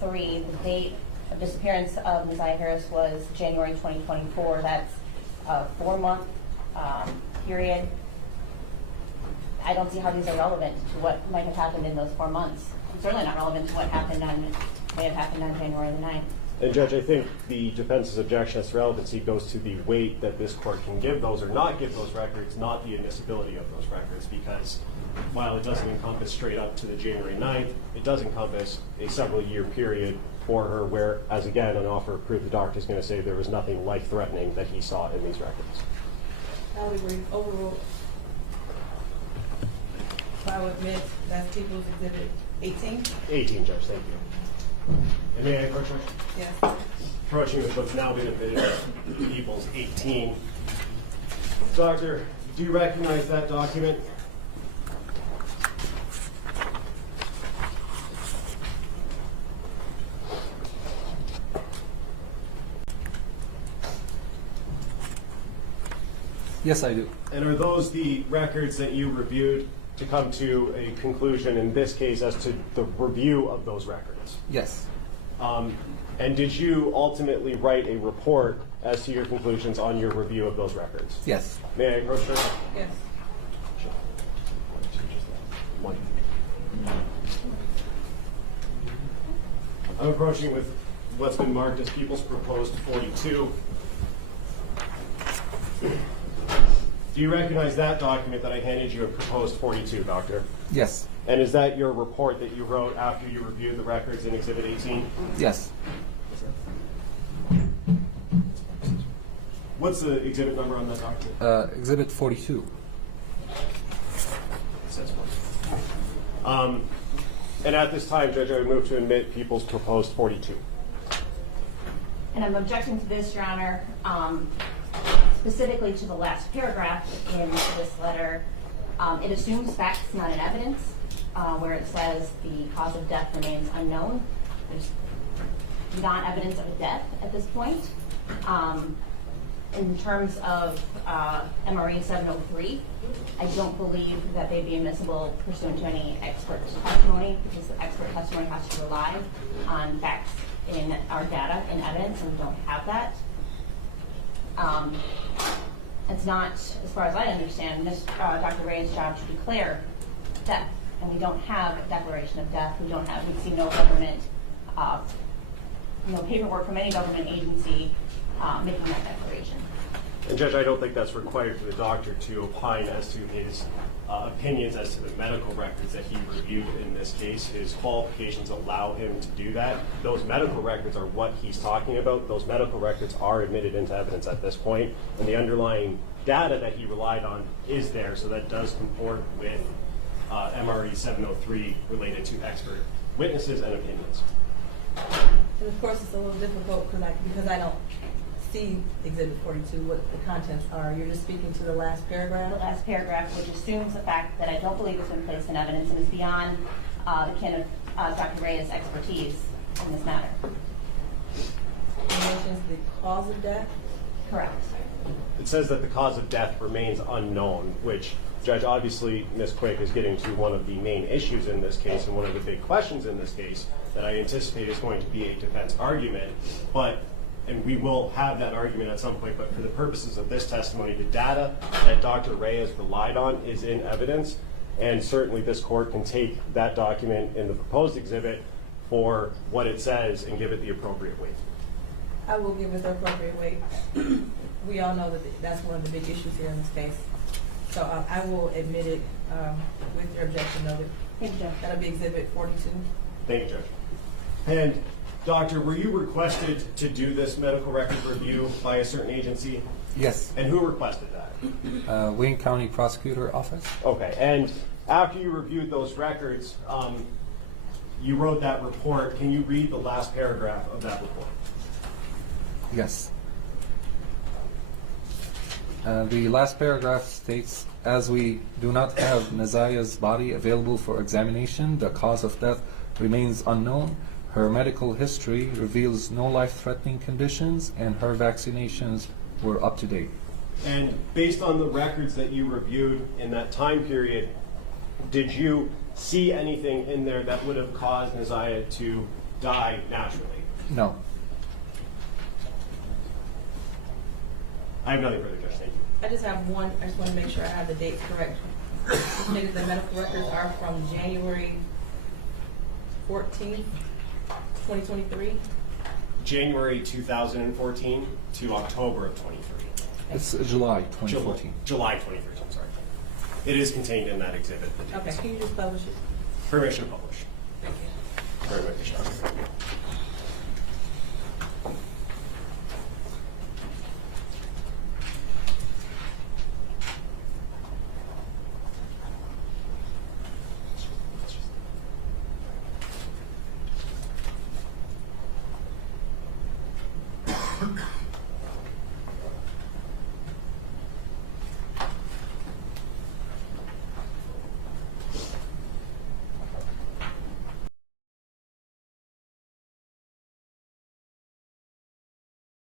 3, the date of disappearance of Neziah Harris was January 2024. That's a 4-month period. I don't see how these are relevant to what might have happened in those 4 months. Certainly not relevant to what may have happened on January the 9th. And Judge, I think the defense's objection as to relevancy goes to the weight that this court can give those or not give those records, not the admissibility of those records, because while it doesn't encompass straight up to the January 9th, it does encompass a several-year period for her where, as again, on offer of proof, the doctor is going to say there was nothing life-threatening that he saw in these records. I would agree. Overruled. I would admit that's People's Exhibit 18. 18, Judge, thank you. And may I approach, Judge? Yes. Approaching with what's now been admitted, People's 18. Doctor, do you recognize that document? Yes, I do. And are those the records that you reviewed to come to a conclusion in this case as to the review of those records? Yes. And did you ultimately write a report as to your conclusions on your review of those records? Yes. May I approach her? Yes. I'm approaching with what's been marked as People's Proposed 42. Do you recognize that document that I handed you, a Proposed 42, Doctor? Yes. And is that your report that you wrote after you reviewed the records in Exhibit 18? Yes. What's the exhibit number on that document? Exhibit 42. It says 42. And at this time, Judge, I would move to admit People's Proposed 42. And I'm objecting to this, Your Honor, specifically to the last paragraph in this letter. It assumes facts, not in evidence, where it says the cause of death remains unknown. There's not evidence of a death at this point. In terms of MRE 703, I don't believe that they'd be admissible pursuant to any expert testimony, because the expert testimony has to rely on facts in our data and evidence, and we don't have that. It's not, as far as I understand, Dr. Ray's job to declare death, and we don't have a declaration of death. We see no government, no paperwork from any government agency making that declaration. And Judge, I don't think that's required for the doctor to opine as to his opinions as to the medical records that he reviewed in this case. His qualifications allow him to do that. Those medical records are what he's talking about. Those medical records are admitted into evidence at this point, and the underlying data that he relied on is there, so that does comport with MRE 703 related to expert witnesses and opinions. And of course, it's a little difficult because I don't see Exhibit 42, what the contents are. You're just speaking to the last paragraph? The last paragraph, which assumes the fact that I don't believe it's been placed in evidence and is beyond the ken of Dr. Ray's expertise in this matter. It mentions the cause of death? Correct. It says that the cause of death remains unknown, which, Judge, obviously Ms. Quick is getting to one of the main issues in this case and one of the big questions in this case that I anticipate is going to be a defense argument. And we will have that argument at some point, but for the purposes of this testimony, the data that Dr. Ray has relied on is in evidence, and certainly this court can take that document in the proposed exhibit for what it says and give it the appropriate weight. I will give it the appropriate weight. We all know that that's one of the big issues here in this case. So I will admit it with your objection noted. Thank you, Judge. That'll be Exhibit 42. Thank you, Judge. And Doctor, were you requested to do this medical record review by a certain agency? Yes. And who requested that? Wayne County Prosecutor Office. Okay, and after you reviewed those records, you wrote that report. Can you read the last paragraph of that report? Yes. The last paragraph states, as we do not have Neziah's body available for examination, the cause of death remains unknown. Her medical history reveals no life-threatening conditions, and her vaccinations were up to date. And based on the records that you reviewed in that time period, did you see anything in there that would have caused Neziah to die naturally. No. I have nothing further, Judge. Thank you. I just have one, I just want to make sure I have the dates correct. You stated the medical records are from January 14th, 2023. January 2014 to October of 23. It's July 2014. July 23, I'm sorry. It is contained in that exhibit. the Okay, dates. can you just publish it? Permission to publish. Thank you. Very much, Your Honor.